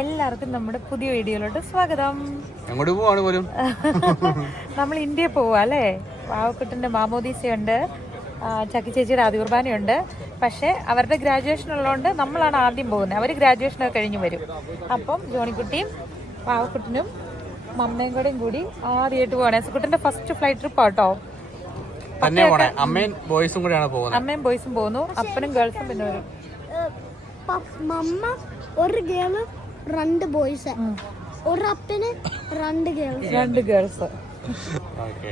എല്ലാവർക്കും നമ്മുടെ പുതിയ വീഡിയോയിലോട്ട് സ്വാഗതം. എങ്ങോട്ട് പോവാണ് പോലും? നമ്മൾ ഇന്ത്യയിൽ പോവാ അല്ലേ? വാവക്കുട്ടൻ്റെ മാമോദീസയുണ്ട്, ചക്കി ചേച്ചിയുടെ ആദികുർബാനയുണ്ട്. പക്ഷേ അവരുടെ ഗ്രാജുവേഷൻ ഉള്ളതുകൊണ്ട് നമ്മളാണ് ആദ്യം പോകുന്നത്. അവർ ഗ്രാജുവേഷനൊക്കെ കഴിഞ്ഞ് വരും. അപ്പം ജോണിക്കുട്ടിയും വാവക്കുട്ടനും മമ്മയും കൂടി ആദ്യമായിട്ട് പോകണേ. കുട്ടൻ്റെ ഫസ്റ്റ് ഫ്ലൈറ്റ് ട്രിപ്പ് ആട്ടോ. അമ്മയും ബോയ്സും കൂടെയാണ് പോകുന്നത്. അമ്മയും ബോയ്സും പോകുന്നു, അപ്പനും ഗേൾസും പിന്നെ വരും. മമ്മ ഒരു ഗേള്, രണ്ട് ബോയ്സ്, ഒരു അപ്പന് രണ്ട് ഗേൾസ്.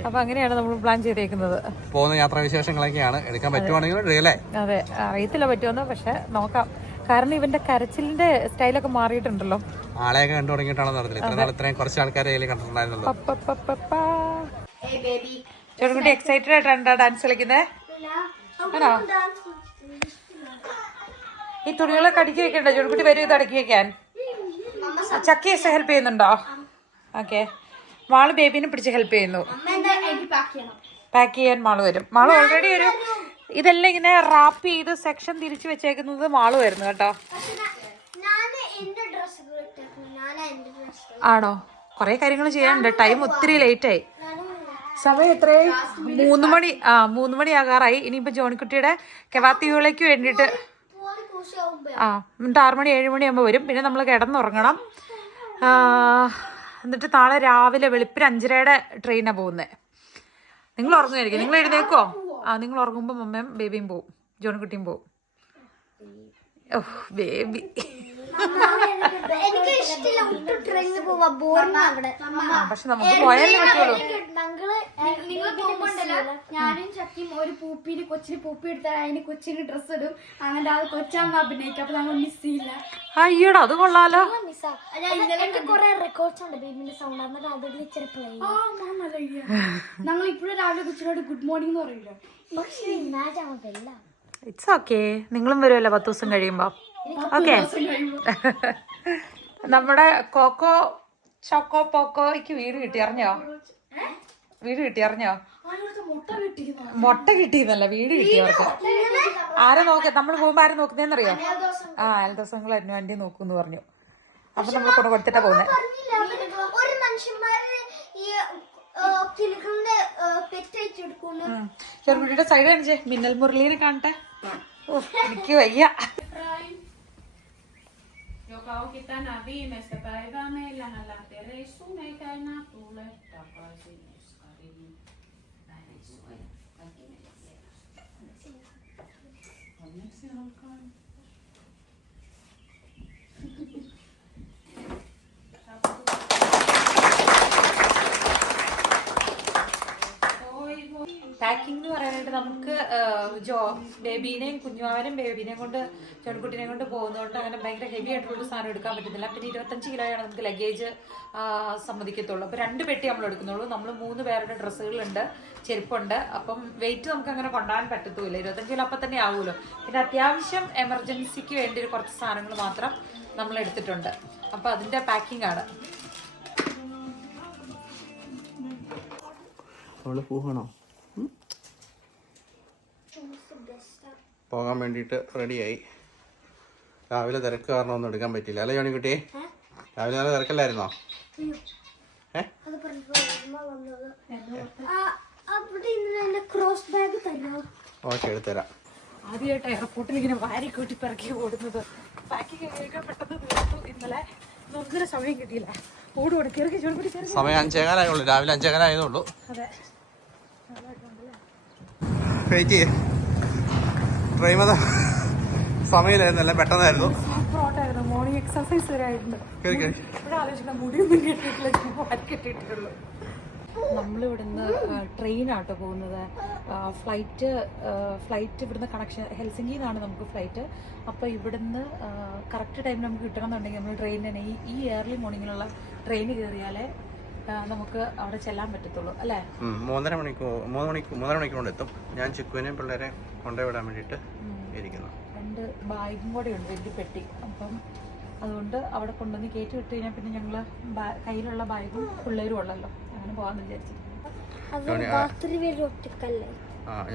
അപ്പൊ അങ്ങനെയാണ് നമ്മൾ പ്ലാൻ ചെയ്തേക്കുന്നത്. പോകുന്ന യാത്രാ വിശേഷങ്ങളൊക്കെയാണ് എടുക്കാൻ പറ്റുവാണെങ്കിൽ. അതെ, അറിയത്തില്ല പറ്റുമെന്ന്, പക്ഷെ നോക്കാം. കാരണം ഇവന്റെ കരച്ചിലിന്റെ സ്റ്റൈലൊക്കെ മാറിയിട്ടുണ്ടല്ലോ. ആളെയൊക്കെ കണ്ടു തുടങ്ങിയിട്ടാണ് നടത്തില്ല. ഇത്രയും കുറച്ച് ആൾക്കാരെ കണ്ടിട്ടുണ്ടായിരുന്നല്ലോ. ചെറുകുട്ടി എക്സൈറ്റഡ് ആയിട്ടാണ് ഡാൻസ് കളിക്കുന്നത്. ആണോ? ഈ തുണികളൊക്കെ അടുക്കി വെക്കണ്ടോ? ചെറുകുട്ടി വരും ഇത് അടുക്കി വെക്കാൻ. ചക്കിയൊക്കെ ഹെൽപ്പ് ചെയ്യുന്നുണ്ടോ? ഓക്കെ. മാള് ബേബിനെ പിടിച്ച് ഹെൽപ്പ് ചെയ്യുന്നു. പാക്ക് ചെയ്യാൻ മാള് വരും. മാള് ഓൾറെഡി ഒരു ഇതെല്ലാം ഇങ്ങനെ റാപ്പ് ചെയ്ത് സെക്ഷൻ തിരിച്ചു വെച്ചേക്കുന്നത് മാള് വരുന്നു കേട്ടോ. ആണോ? കുറെ കാര്യങ്ങൾ ചെയ്യാനുണ്ട്. ടൈം ഒത്തിരി ലേറ്റ് ആയി. സമയം എത്രയായി? 3 മണി. 3 മണി ആകാറായി. ഇനിയിപ്പോ ജോണിക്കുട്ടിയുടെ കെവാത്തിയോളയ്ക്ക് വേണ്ടിയിട്ട് എന്നിട്ട് 6 മണി 7 മണിയാകുമ്പോൾ വരും. പിന്നെ നമ്മൾ കിടന്നുറങ്ങണം. എന്നിട്ട് നാളെ രാവിലെ വെളുപ്പിന് 5:30 ട്രെയിനാണ് പോകുന്നത്. നിങ്ങൾ ഉറങ്ങുമായിരിക്കും. നിങ്ങൾ എഴുന്നേക്കോ? നിങ്ങൾ ഉറങ്ങുമ്പോൾ മമ്മയും ബേബിയും പോവും, ജോണിക്കുട്ടിയും പോവും. ഓഹ് ബേബി, പക്ഷെ നമുക്ക് പോയാലേ പറ്റുള്ളൂ. ഞാനും ചക്കിയും ഒരു പൂപ്പിന് കൊച്ചിന് പൂപ്പി എടുത്താൽ അതിന് കൊച്ചിന് ഡ്രസ്സ് ഇടും. അങ്ങനെ അത് കൊച്ചാമ്മ അഭിനയിക്കും. അപ്പൊ നമ്മൾ മിസ് ചെയ്യില്ല. അയ്യോടാ, അത് കൊള്ളാലോ. കൊറേ റെക്കോർഡ്സ് ഉണ്ട് ബേബിന്റെ സൗണ്ട്. എന്നിട്ട് അതിൽ ഇച്ചിരി പ്ലേ ഞങ്ങൾ ഇപ്പോഴും രാവിലെ കൊച്ചിനോട് ഗുഡ് മോർണിംഗ് എന്ന് പറയില്ല. പക്ഷേ ഇമാജിൻ ആവുന്നില്ല. It's okay. നിങ്ങളും വരുമല്ലോ 10 ദിവസം കഴിയുമ്പോ. ഓക്കെ. നമ്മുടെ ചോക്കോ പോക്കോയ്ക്ക് വീട് കിട്ടി, അറിഞ്ഞോ? വീട് കിട്ടി, അറിഞ്ഞോ? മുട്ട കിട്ടിയെന്നല്ല, വീട് കിട്ടി അവർക്ക്. ആരെ നോക്ക നമ്മൾ പോകുമ്പോ ആരെ നോക്കുന്നതെന്നറിയോ? അയൽദിവസങ്ങൾ എന്നെ വണ്ടി നോക്കൂന്ന് പറഞ്ഞു. അപ്പൊ നമ്മൾ കൊണ്ട് കൊടുത്തിട്ടാ പോകുന്നത്. ചെറുകുട്ടിയുടെ സൈഡ് കാണിച്ചേ, മിന്നൽ മുരളീനെ കാണട്ടെ. എനിക്ക് വയ്യ. joka onkin tänään viimeistä päivää. Meillähän lähtee reissuun eikä enää tule takaisin Eskariin. Reissua ja kaikki menee hienosti. Onneksi olkoon. Packing എന്ന് പറയാനായിട്ട് നമുക്ക് ബേബീനെയും കുഞ്ഞുമാവനെയും ബേബീനെയും കൊണ്ട് ചെറുകുട്ടിനെയും കൊണ്ട് പോകുന്നതുകൊണ്ട് അങ്ങനെ ഭയങ്കര ഹെവി ആയിട്ടുള്ള സാധനം എടുക്കാൻ പറ്റുന്നില്ല. പിന്നെ 25 കിലോയാണ് നമുക്ക് ലഗേജ് സമ്മതിക്കത്തുള്ളൂ. അപ്പോൾ 2 പെട്ടി നമ്മൾ എടുക്കുന്നുള്ളൂ. നമ്മൾ 3 പേരുടെ ഡ്രസ്സുകളുണ്ട്, ചെരുപ്പുണ്ട്. അപ്പം വെയിറ്റ് നമുക്ക് അങ്ങനെ കൊണ്ടുപോകാൻ പറ്റത്തുമില്ല. 25 കിലോ അപ്പം തന്നെ ആവുമല്ലോ. പിന്നെ അത്യാവശ്യം എമർജൻസിക്ക് വേണ്ടി ഒരു കുറച്ച് സാധനങ്ങൾ മാത്രം നമ്മൾ എടുത്തിട്ടുണ്ട്. അപ്പോൾ അതിൻ്റെ പാക്കിംഗ് ആണ്. പോകാൻ വേണ്ടിയിട്ട് റെഡിയായി. രാവിലെ തിരക്ക് കാരണം ഒന്നും എടുക്കാൻ പറ്റില്ല അല്ലേ ജോണിക്കുട്ടി? രാവിലെ നല്ല തിരക്കല്ലായിരുന്നോ? ഓക്കെ, എടുത്തുതരാം. ആദ്യമായിട്ട് എയർപോർട്ടിൽ ഇങ്ങനെ വാരിക്കൂട്ടി പിറക്കി ഓടുന്നത്. പാക്കിങ് പെട്ടെന്ന് തീർത്തു ഇന്നലെ. നമുക്ക് സമയം കിട്ടിയില്ല. ഓടുകൂടെ കയറി ചോദിച്ചു. സമയം 5:15 രാവിലെ 5:15 അതെ, വെയിറ്റ് ചെയ്യേ. ട്രെയിൻ സമയമില്ലായിരുന്നല്ല, പെട്ടെന്നായിരുന്നു. മോർണിംഗ് എക്സർസൈസ് വരെ ആയിട്ടുണ്ട്. ഇവിടെ ആലോചിക്കണം, മുടിയൊന്നും കെട്ടിയിട്ടുള്ളൂ. നമ്മളിവിടുന്ന് ട്രെയിനാട്ടോ പോകുന്നത്. ഫ്ലൈറ്റ് ഇവിടുന്ന് കണക്ഷൻ ഹെൽസിംഗിയിൽ നിന്നാണ് നമുക്ക് ഫ്ലൈറ്റ്. അപ്പോൾ ഇവിടുന്ന് കറക്റ്റ് ടൈമിൽ നമുക്ക് കിട്ടണമെന്നുണ്ടെങ്കിൽ നമ്മൾ ട്രെയിനിന് ഈ ഏർലി മോർണിംഗിലുള്ള ട്രെയിൻ കയറിയാലേ നമുക്ക് അവിടെ ചെല്ലാൻ പറ്റത്തുള്ളൂ അല്ലേ? 3:30 മണിക്കൂർ കൊണ്ട് എത്തും. ഞാൻ ചിക്കുവിനെയും പിള്ളേരെ കൊണ്ടുവിടാൻ വേണ്ടിയിട്ട് ഇരിക്കുന്നു. 2 ബാഗും കൂടെ ഉണ്ട്, വലിയ പെട്ടി. അപ്പം അതുകൊണ്ട് അവിടെ കൊണ്ടുവന്ന് കയറ്റി വിട്ട് കഴിഞ്ഞാൽ പിന്നെ ഞങ്ങൾ കയ്യിലുള്ള ബാഗും പിള്ളേരും ഉള്ളല്ലോ, അങ്ങനെ പോകാമെന്ന് വിചാരിച്ചു.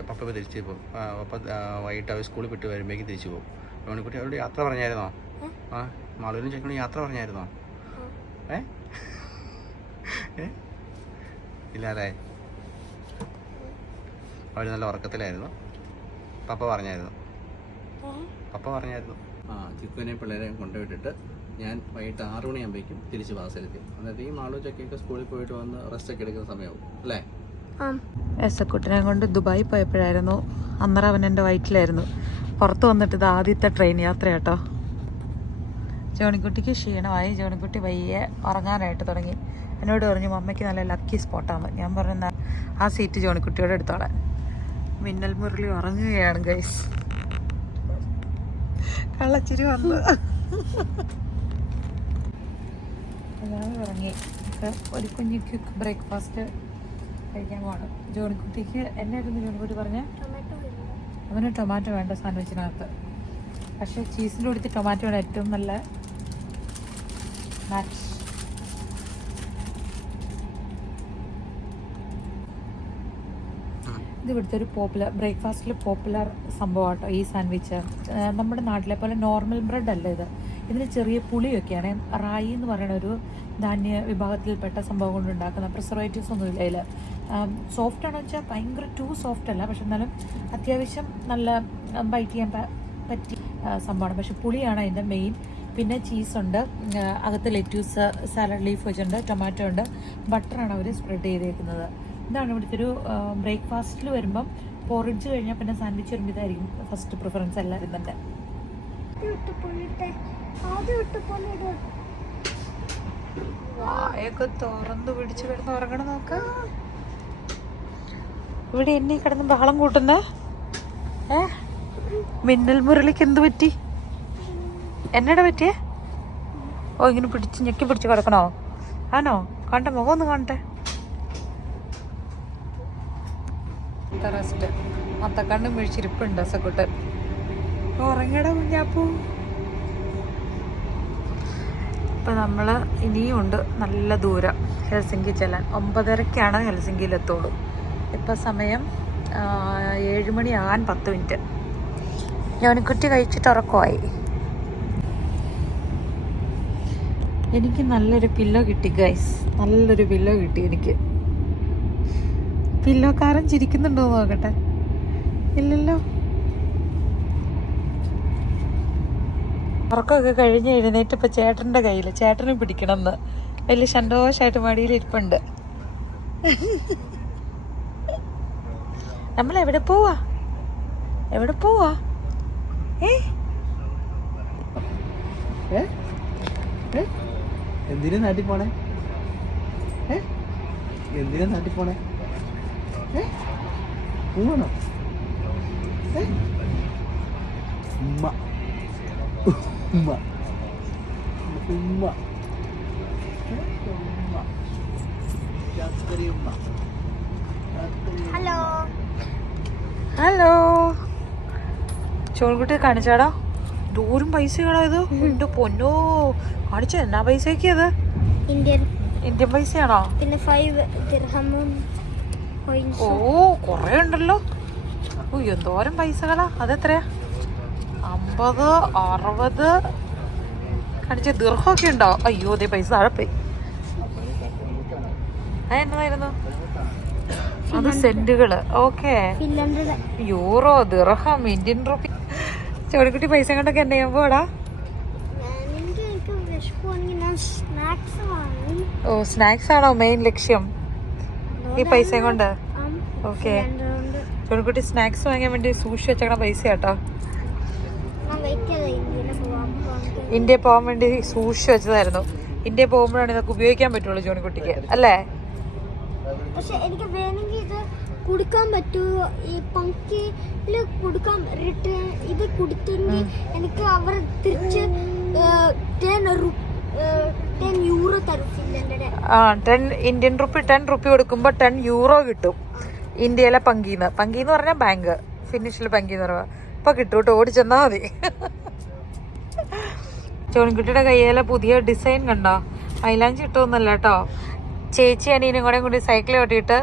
പപ്പ തിരിച്ചു പോകും. പപ്പ വൈകിട്ട് അവർ സ്കൂളിൽ വിട്ട് വരുമ്പോഴേക്കും തിരിച്ചു പോകും. ജോണിക്കുട്ടി അവരോട് യാത്ര പറഞ്ഞായിരുന്നോ? മാളൂരും ചെക്കനും യാത്ര പറഞ്ഞായിരുന്നോ? ഏ ഇല്ലാല്ലേ? അവർ നല്ല ഉറക്കത്തിലായിരുന്നു. പപ്പ പറഞ്ഞായിരുന്നു. ആ ചിക്കുവിനെ പിള്ളേരെ കൊണ്ടുപോയിട്ടിട്ട് ഞാൻ വൈകിട്ട് 6 മണിയാകുമ്പോഴേക്കും തിരിച്ച് ബാസിലെത്തി. എന്നിട്ട് ഈ മാളു ചക്കയൊക്കെ സ്കൂളിൽ പോയിട്ട് വന്ന് റെസ്റ്റൊക്കെ എടുക്കുന്ന സമയമാവും അല്ലേ? എസക്കുട്ടിനെ കൊണ്ട് ദുബായി പോയപ്പോഴായിരുന്നു. അന്നേരം അവൻ എൻ്റെ വയറ്റിലായിരുന്നു. പുറത്ത് വന്നിട്ട് ഇത് ആദ്യത്തെ ട്രെയിൻ യാത്ര കേട്ടോ. ജോണിക്കുട്ടിക്ക് ക്ഷീണമായി. ജോണിക്കുട്ടി വയ്യെ ഉറങ്ങാനായിട്ട് തുടങ്ങി. എന്നോട് പറഞ്ഞു മമ്മയ്ക്ക് നല്ല ലക്കി സ്പോട്ടാണ്. ഞാൻ പറഞ്ഞു ആ സീറ്റ് ജോണിക്കുട്ടിയോട് എടുത്തോളാൻ. മിന്നൽ മുരളി ഉറങ്ങുകയാണ് ഗൈസ്. കള്ളച്ചിരി വന്നു. അതാണ് ഉറങ്ങി. ഒരു കുഞ്ഞു ക്വിക്ക് ബ്രേക്ക്ഫാസ്റ്റ് കഴിക്കാൻ പോകണം. ജോണിക്കുട്ടിക്ക് എന്നായിരുന്നു ജോണിക്കുട്ടി പറഞ്ഞ? അവന് ടൊമാറ്റോ വേണ്ട സാൻഡ്വിച്ചിനകത്ത്. പക്ഷേ ചീസിൻ്റെ കൂടി ടൊമാറ്റോയാണ് ഏറ്റവും നല്ല മാച്ച്. ഇത് ഇവിടുത്തെ ഒരു പോപ്പുലർ ബ്രേക്ക്ഫാസ്റ്റിൽ പോപ്പുലർ സംഭവം കേട്ടോ ഈ സാൻഡ്വിച്ച്. നമ്മുടെ നാട്ടിലെ പോലെ നോർമൽ ബ്രെഡ് അല്ല ഇത്. ഇതിന് ചെറിയ പുളിയൊക്കെയാണ്. റായി എന്ന് പറയുന്ന ഒരു ധാന്യ വിഭാഗത്തിൽപ്പെട്ട സംഭവം കൊണ്ട് ഉണ്ടാക്കുന്ന പ്രിസർവേറ്റീവ്സ് ഒന്നുമില്ല ഇതിൽ. സോഫ്റ്റ് ആണെന്ന് വെച്ചാൽ ഭയങ്കര ടു സോഫ്റ്റ് അല്ല, പക്ഷെ എന്നാലും അത്യാവശ്യം നല്ല ബൈറ്റ് ചെയ്യാൻ പറ്റിയ സംഭവമാണ്. പക്ഷെ പുളിയാണ് അതിൻ്റെ മെയിൻ. പിന്നെ ചീസുണ്ട്, അകത്ത് ലെറ്റ്യൂസ്, സാലഡ് ലീഫ് വെച്ചിട്ടുണ്ട്, ടൊമാറ്റോ ഉണ്ട്, ബട്ടറാണ് അവർ സ്പ്രെഡ് ചെയ്തേക്കുന്നത്. ഇതാണ് ഇവിടുത്തെ ഒരു ബ്രേക്ക്ഫാസ്റ്റിൽ വരുമ്പം. പോറിഡ്ജ് കഴിഞ്ഞാൽ പിന്നെ സാൻഡ്വിച്ച് വരുമ്പോൾ ഇതായിരിക്കും ഫസ്റ്റ് പ്രിഫറൻസ് എല്ലാവരും തന്നെ. വായൊക്കെ തുറന്നു പിടിച്ച് കിടന്ന് ഉറങ്ങണം നോക്കാം. ഇവിടെ എന്നെ കിടന്ന് ബഹളം കൂട്ടുന്ന മിന്നൽ മുരളിക്ക് എന്ത് പറ്റി? എന്നടാ പറ്റിയേ? ഓ ഇങ്ങനെ പിടിച്ച് ഞെക്കി പിടിച്ച് കിടക്കണോ? ആണോ? കണ്ട മുഖം ഒന്ന് കാണട്ടെ. റെസ്റ്റ് അത്തക്കണ്ടും മിഴിച്ചിരിപ്പുണ്ട് സക്കുട്ടൻ. ഉറങ്ങട കുഞ്ഞാപ്പൂ. ഇപ്പം നമ്മൾ ഇനിയും ഉണ്ട് നല്ല ദൂരം ഹെൽസിങ്കി ചെല്ലാൻ. 9:30 ഹെൽസിങ്കിയിലെത്തുള്ളൂ. ഇപ്പം സമയം 7 മണി ആകാൻ 10 മിനിറ്റ്. ജോണിക്കുട്ടി കഴിച്ചിട്ട് ഉറക്കമായി. എനിക്ക് നല്ലൊരു പില്ലോ കിട്ടി ഗൈസ്. നല്ലൊരു പില്ലോ കിട്ടി എനിക്ക്. പില്ലോക്കാരൻ ചിരിക്കുന്നുണ്ടോ നോക്കട്ടെ. ഇല്ലല്ലോ. ഉറക്കമൊക്കെ കഴിഞ്ഞ് എഴുന്നേറ്റപ്പോൾ ചേട്ടൻ്റെ കയ്യിൽ ചേട്ടന് പിടിക്കണമെന്ന് വലിയ സന്തോഷമായിട്ട് മടിയിൽ ഇരിപ്പുണ്ട്. നമ്മൾ എവിടെ പോവാ? എവിടെ പോവാ? എന്തിനാ നാട്ടിൽ പോണേ? എന്തിനാ നാട്ടിൽ പോണേ? പോവാണോ? ഉമ്മ ഉമ്മ ഉമ്മ ഹലോ ഹലോ. ചോൺകുട്ടി കാണിച്ചാടാ. ദൂരം പൈസയാണോ ഇത്? എന്റെ പൊന്നോ, കാണിച്ച എന്നാ പൈസക്ക് അത്? ഇന്ത്യൻ പൈസയാണോ? പിന്നെ 5 ദിർഹമും. ഓ കൊറേ ഉണ്ടല്ലോ. ഓ എന്തോരം പൈസകളാ. അതെത്രയാ? 50, 60 കാണിച്ച ദിർഹമൊക്കെ ഉണ്ടോ? അയ്യോ അതേ പൈസ താഴെപ്പോയി. എന്നതായിരുന്നു അത്? സെന്റുകള്. ഓക്കെ. യൂറോ, ദിർഹം, ഇന്ത്യൻ റുപ്പി. ചോടിക്കുട്ടി പൈസ കൊണ്ടൊക്കെ എന്നെ ചെയ്യാൻ പോടാ. ഓ സ്നാക്സ് ആണോ മെയിൻ ലക്ഷ്യം ഈ പൈസ കൊണ്ട്? ഓക്കെ. ചോടിക്കുട്ടി സ്നാക്സ് വാങ്ങാൻ വേണ്ടി സൂക്ഷിച്ച് വെച്ചേക്കണ പൈസ കേട്ടോ. ഇന്ത്യ പോകാൻ വേണ്ടി സൂക്ഷിച്ച് വെച്ചതായിരുന്നു. ഇന്ത്യ പോകുമ്പോഴാണ് ഇതൊക്കെ ഉപയോഗിക്കാൻ പറ്റുള്ളൂ ജോണിക്കുട്ടിക്ക്, അല്ലേ? പക്ഷെ എനിക്ക് വേണമെങ്കിൽ ഇത് കൊടുക്കാൻ പറ്റുമോ? ഈ പങ്കില് കൊടുക്കാൻ ഇത് കൊടുത്തെങ്കിൽ എനിക്ക് അവർ തിരിച്ച് 10 യൂറോ തരും. 10 ഇന്ത്യൻ റുപ്പി 10 റുപ്പി കൊടുക്കുമ്പോൾ 10 യൂറോ കിട്ടും ഇന്ത്യയിലെ പങ്കിന്ന് പറഞ്ഞാൽ ബാങ്ക്. ഫിനിഷിൽ പങ്കിന്ന് പറയുക ഇപ്പൊ കിട്ടും കേട്ടോ. ഓടിച്ചെന്നാ മതി. ചോണിക്കുട്ടിയുടെ കയ്യിലെ പുതിയ ഡിസൈൻ കണ്ടോ? മൈലാഞ്ചി ഇട്ടൊന്നുമല്ല കേട്ടോ. ചേച്ചി അനിയനും കൂടെ സൈക്കിൾ ഓട്ടിയിട്ട്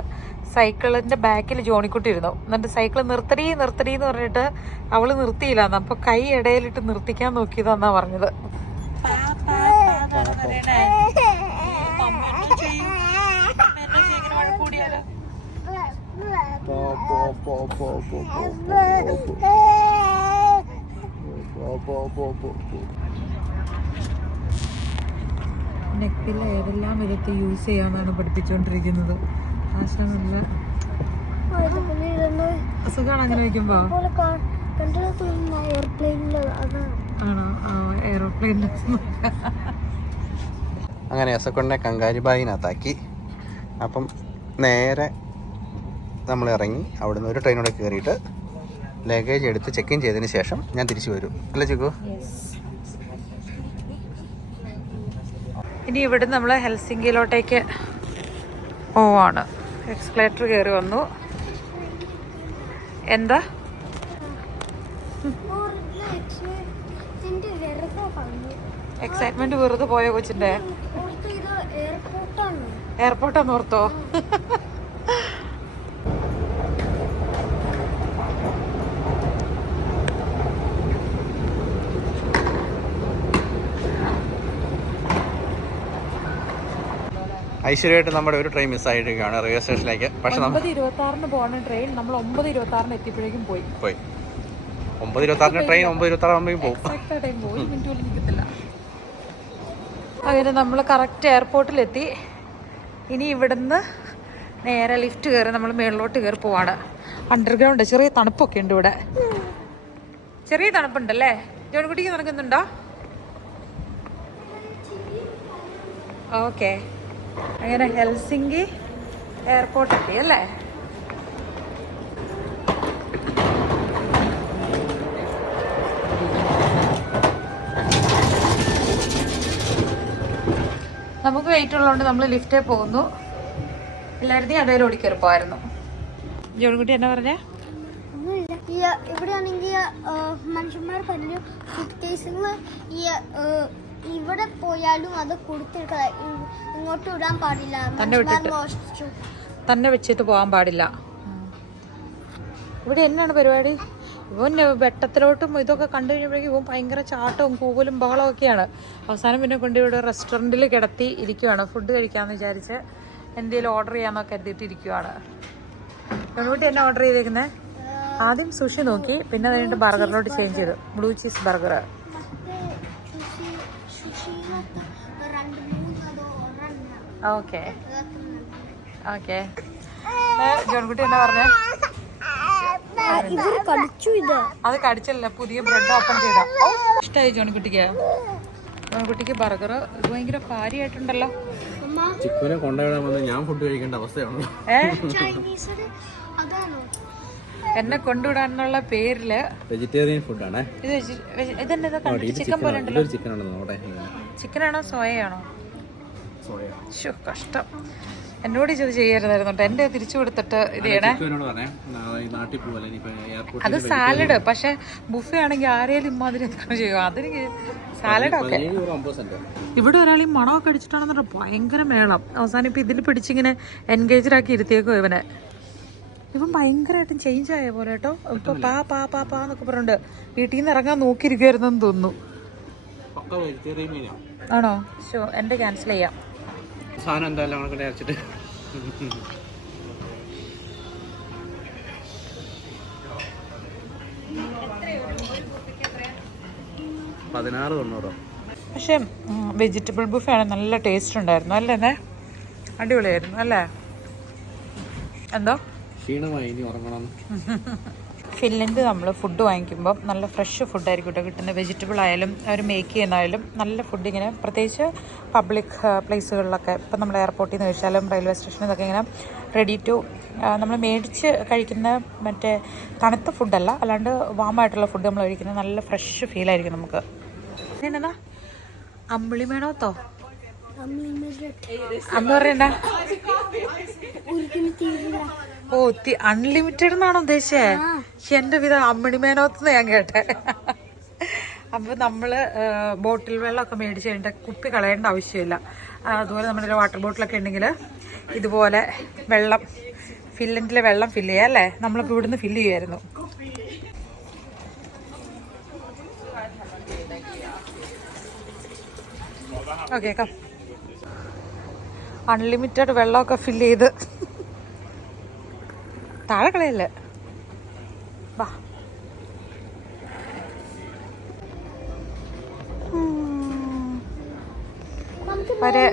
സൈക്കിളിന്റെ ബാക്കിൽ ജോണിക്കുട്ടി ഇരുന്നു. എന്നിട്ട് സൈക്കിൾ നിർത്തടി എന്ന് പറഞ്ഞിട്ട് അവള് നിർത്തിയില്ലാന്ന്. അപ്പൊ കൈ ഇടയിലിട്ട് നിർത്തിക്കാൻ നോക്കിയതാന്നാ പറഞ്ഞത്. നെക്കിൽ ഏതെല്ലാം വിധത്തിൽ യൂസ് ചെയ്യാമെന്നാണ് പഠിപ്പിച്ചുകൊണ്ടിരിക്കുന്നത്. ആശ നല്ല സുഖമാണ് അങ്ങനെ വയ്ക്കുമ്പോ. ആണോ? എയർപ്ലെയിൻ. അങ്ങനെ എസക്കൊണ്ടിനെ കങ്കാരി ബാഗിനകത്താക്കി. അപ്പം നേരെ നമ്മൾ ഇറങ്ങി അവിടുന്ന് ഒരു ട്രെയിനോടെ കയറിയിട്ട് ലഗേജ് എടുത്ത് ചെക്ക് ഇൻ ചെയ്തതിന് ശേഷം ഞാൻ തിരിച്ചു വരും. അല്ലേ ചിക്കു? ഇനി ഇവിടുന്ന് നമ്മൾ ഹെൽസിങ്കിയിലോട്ടേക്ക് പോവാണ്. എക്സ്കലേറ്റർ കയറി വന്നു. എന്താ എക്സൈറ്റ്മെന്റ് വെറുതെ പോയോ കൊച്ചിന്റെ? എയർപോർട്ടാന്ന് ഓർത്തോ? ഐശ്വര്യമായിട്ട് നമ്മുടെ ഒരു ട്രെയിൻ മിസ്സായിരിക്കുകയാണ് റെയിൽവേ സ്റ്റേഷനിലേക്ക്. പക്ഷെ 9:26 പോകുന്ന ട്രെയിൻ നമ്മൾ 9:26 എത്തിയപ്പോഴേക്കും പോയി. 9:26 ട്രെയിൻ 9:26 ആകുമ്പോഴേക്കും പോകും. ടൈം പോയി, മിനിറ്റ് പോലും നിൽക്കത്തില്ല. അങ്ങനെ നമ്മൾ കറക്റ്റ് എയർപോർട്ടിലെത്തി. ഇനി ഇവിടുന്ന് നേരെ ലിഫ്റ്റ് കയറി നമ്മൾ മേളിലോട്ട് കയറി പോവാണ്. അണ്ടർഗ്രൗണ്ട്. ചെറിയ തണുപ്പൊക്കെ ഉണ്ട് ഇവിടെ. ചെറിയ തണുപ്പുണ്ടല്ലേ? ജോൺകുട്ടിക്ക് നടക്കുന്നുണ്ടോ? ഓക്കെ. അങ്ങനെ ഹെൽസിങ്കി എയർപോർട്ട് എത്തി അല്ലേ? നമുക്ക് വെയിറ്റ് ഉള്ളതുകൊണ്ട് നമ്മൾ ലിഫ്റ്റേ പോകുന്നു. എല്ലാവരുടെയും അതേ ഓടി കയറിപ്പോയിരുന്നു. ജോൺകുട്ടി എന്നാ പറഞ്ഞേ? ഇവിടെയാണെങ്കിൽ മനുഷ്യന്മാർ പറഞ്ഞു ഫുഡ് കേസിൽ ഇവിടെ പോയാലും അത് കൊടുത്തിട്ട് ഇങ്ങോട്ട് ഇടാൻ പാടില്ല, തന്നെ വെച്ചിട്ട് പോകാൻ പാടില്ല. ഇവിടെ എന്നാണ് പരിപാടി? ഇവൻ വെട്ടത്തിലോട്ടും ഇതൊക്കെ കണ്ടു കഴിഞ്ഞപ്പോഴേക്കും ഇവൻ ഭയങ്കര ചാട്ടവും കൂവലും ബഹളവും ഒക്കെയാണ്. അവസാനം പിന്നെ കൊണ്ട് ഇവിടെ റെസ്റ്റോറൻറ്റിൽ കിടത്തി ഇരിക്കുവാണ്. ഫുഡ് കഴിക്കാമെന്ന് വിചാരിച്ച് എന്തെങ്കിലും ഓർഡർ ചെയ്യാമെന്നൊക്കെ കരുതിയിട്ട് ഇരിക്കുവാണ്. പെൺകുട്ടി എന്നെ ഓർഡർ ചെയ്തേക്കുന്നത് ആദ്യം സുഷി നോക്കി, പിന്നെ അത് കഴിഞ്ഞിട്ട് ബർഗറിലോട്ട് ചേഞ്ച് ചെയ്തു. Blue cheese burger. Okay okay. Johnkutty എന്താ പറഞ്ഞേ? അത് കടിച്ചല്ല, പുതിയ ബ്രെഡ് ഓപ്പൺ ചെയ്ത. ഇഷ്ടമായി ജോൺകുട്ടിക്ക്? ജോൺകുട്ടിക്ക് ബർഗർ ഭയങ്കര കാര്യമായിട്ടുണ്ടല്ലോ. ചിക്കുനെ കൊണ്ടുപോയി വന്ന് ഞാൻ ഫുഡ് കഴിക്കേണ്ട അവസ്ഥയാണല്ലോ. എന്നെ കൊണ്ടുവിടാനുള്ള പേരില് വെജിറ്റേറിയൻ ഫുഡാണ് ഇതെന്നെ ചിക്കൻ പോലെ ഉണ്ടല്ലോ. ചിക്കനാണോ സോയയാണോ? കഷ്ടം. എന്നോട് ഇത് ചെയ്യരുതായിരുന്നു കേട്ടോ. എന്റെ തിരിച്ചു കൊടുത്തിട്ട് ഇത് ചെയ്യണേ. അത് സാലഡ്. പക്ഷെ ബുഫേ ആണെങ്കിൽ ആരെയും ഇമ്മാതിരി ചെയ്യും. അതിന് സാലഡൊക്കെ ഇവിടെ ഒരാൾ ഈ മണമൊക്കെ അടിച്ചിട്ടാണെന്ന് പറഞ്ഞാൽ ഭയങ്കര മേളം. അവസാനം ഇപ്പൊ ഇതിൽ പിടിച്ചിങ്ങനെ എൻഗേജ്ഡ് ആക്കി ഇരുത്തിയേക്കോ ഇവനെ. ഇവൻ ഭയങ്കരമായിട്ടും ചേഞ്ച് ആയ പോലെ കേട്ടോ. ഇപ്പൊ പാ പാ പാ പാ എന്നൊക്കെ പറഞ്ഞിട്ട് വീട്ടിൽ നിന്ന് ഇറങ്ങാൻ നോക്കിയിരിക്കുവായിരുന്നെന്ന് തോന്നുന്നു. ആണോ? ഷോ, എന്റെ ക്യാൻസൽ ചെയ്യാം. സാധനം എന്തായാലും അവിടെ അരച്ചിട്ട് 16 പക്ഷെ വെജിറ്റബിൾ ബുഫേ ആണ്. നല്ല ടേസ്റ്റ് ഉണ്ടായിരുന്നു അല്ലേ? അടിപൊളിയായിരുന്നു അല്ലേ? എന്തോ ക്ഷീണമായി, ഇനി ഉറങ്ങണം. ഫിൻലൻഡ് നമ്മൾ ഫുഡ് വാങ്ങിക്കുമ്പോൾ നല്ല ഫ്രഷ് ഫുഡായിരിക്കും കേട്ടോ കിട്ടുന്നത്. വെജിറ്റബിൾ ആയാലും അവർ മേക്ക് ചെയ്യുന്നതായാലും നല്ല ഫുഡ്. ഇങ്ങനെ പ്രത്യേകിച്ച് പബ്ലിക് പ്ലേസുകളിലൊക്കെ ഇപ്പം നമ്മൾ എയർപോർട്ടിൽ നിന്ന് കഴിച്ചാലും റെയിൽവേ സ്റ്റേഷനിൽ നിന്നൊക്കെ ഇങ്ങനെ റെഡി ടു നമ്മൾ മേടിച്ച് കഴിക്കുന്ന മറ്റേ തണുത്ത ഫുഡല്ല, അല്ലാണ്ട് വാമായിട്ടുള്ള ഫുഡ് നമ്മൾ കഴിക്കുന്നത് നല്ല ഫ്രഷ് ഫീലായിരിക്കും നമുക്ക്. എന്നാ അമ്പിളിമേണോത്തോ അന്ന് പറയണ്ട. ഓ, അൺലിമിറ്റഡ് എന്നാണോ ഉദ്ദേശിച്ചേ? എന്റെ വിധ അമ്മിണിമേനോത്ത് ഞാൻ കേട്ടെ. അപ്പൊ നമ്മള് ബോട്ടിൽ വെള്ളമൊക്കെ മേടിച്ച് കഴിഞ്ഞിട്ട് കുപ്പി കളയേണ്ട ആവശ്യമില്ല. അതുപോലെ നമ്മുടെ വാട്ടർ ബോട്ടിലൊക്കെ ഉണ്ടെങ്കിൽ ഇതുപോലെ വെള്ളം, ഫിൻലൻഡിലെ വെള്ളം ഫില്ല് ചെയ്യാം അല്ലേ? നമ്മളിപ്പോൾ ഇവിടുന്ന് ഫില്ല് ചെയ്യുമായിരുന്നു. ഓക്കെ, അൺലിമിറ്റഡ് വെള്ളമൊക്കെ ഫില്ല് ചെയ്ത് താഴെ കളയല്ലേ. വാ.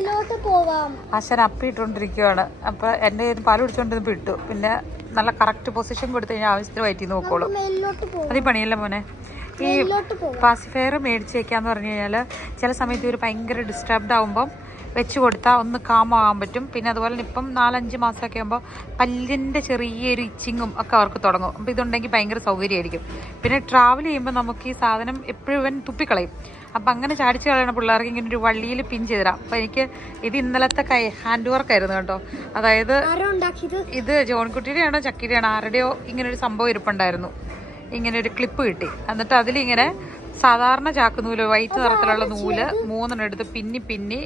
നമുക്ക് പോവാം. അച്ഛൻ അപ്പിട്ടുകൊണ്ടിരിക്കുകയാണ്. അപ്പോൾ എൻ്റെ കയ്യിൽ നിന്ന് പാൽ കുടിച്ചുകൊണ്ടിരുന്നപ്പോൾ ഇട്ടു. പിന്നെ നല്ല കറക്റ്റ് പൊസിഷൻ കൊടുത്തു കഴിഞ്ഞാൽ ആവശ്യത്തിന് വയറ്റി നോക്കോളൂ. അത് ഈ പണിയല്ല മോനെ. ഈ പാസിഫയർ മേടിച്ച് വെക്കാന്ന് പറഞ്ഞു കഴിഞ്ഞാൽ ചില സമയത്ത് ഒരു ഭയങ്കര ഡിസ്റ്റർബ്ഡ് ആകുമ്പം വെച്ച് കൊടുത്താൽ ഒന്ന് കാമാകാൻ പറ്റും. പിന്നെ അതുപോലെ തന്നെ ഇപ്പം 4-5 മാസമൊക്കെ ആകുമ്പോൾ പല്ലിൻ്റെ ചെറിയൊരു ഇച്ചിങ്ങും ഒക്കെ അവർക്ക് തുടങ്ങും. അപ്പോൾ ഇതുണ്ടെങ്കിൽ ഭയങ്കര സൗകര്യമായിരിക്കും. പിന്നെ ട്രാവൽ ചെയ്യുമ്പോൾ നമുക്ക് ഈ സാധനം എപ്പോഴും ഇവൻ തുപ്പിക്കളയും. അപ്പം അങ്ങനെ ചാടിച്ച് കളയണ പിള്ളേർക്ക് ഇങ്ങനെ ഒരു വള്ളിയിൽ പിൻ ചെയ്തിടാം. അപ്പം എനിക്ക് ഇത് ഇന്നലത്തെ ഹാൻഡ് വർക്കായിരുന്നു കേട്ടോ. അതായത് ഇത് ജോൺകുട്ടിയുടെയാണോ ചക്കിയുടെയാണോ ആരുടെയോ ഇങ്ങനെ ഒരു സംഭവം ഇരിപ്പുണ്ടായിരുന്നു. ഇങ്ങനെ ഒരു ക്ലിപ്പ് കിട്ടി. എന്നിട്ട് അതിലിങ്ങനെ സാധാരണ ചാക്കുനൂല് വൈറ്റ് നിറത്തിലുള്ള നൂല് 3 എടുത്ത് പിന്നി